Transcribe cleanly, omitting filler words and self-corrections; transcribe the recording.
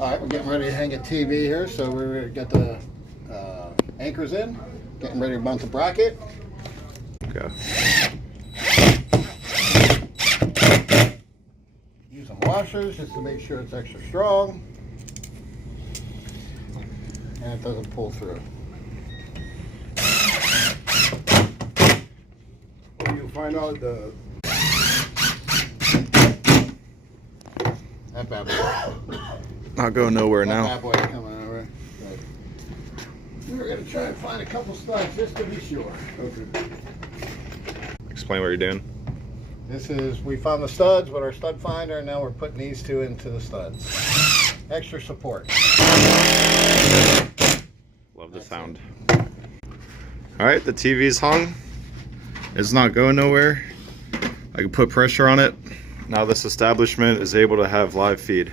All right, we're getting ready to hang a TV here, so we're got the anchors in, getting ready to mount the bracket. Okay. Using washers just to make sure it's extra strong and it doesn't pull through. When you find out the That bad boy. Not going nowhere That now. bad boy coming over. But we're gonna try and find a couple studs just to be sure. okay. Explain what you're doing. This is, we found the studs with our stud finder, and now we're putting these two into the studs. Extra support. Love the sound. All right, the TV's hung. It's not going nowhere. I can put pressure on it. Now this establishment is able to have live feed.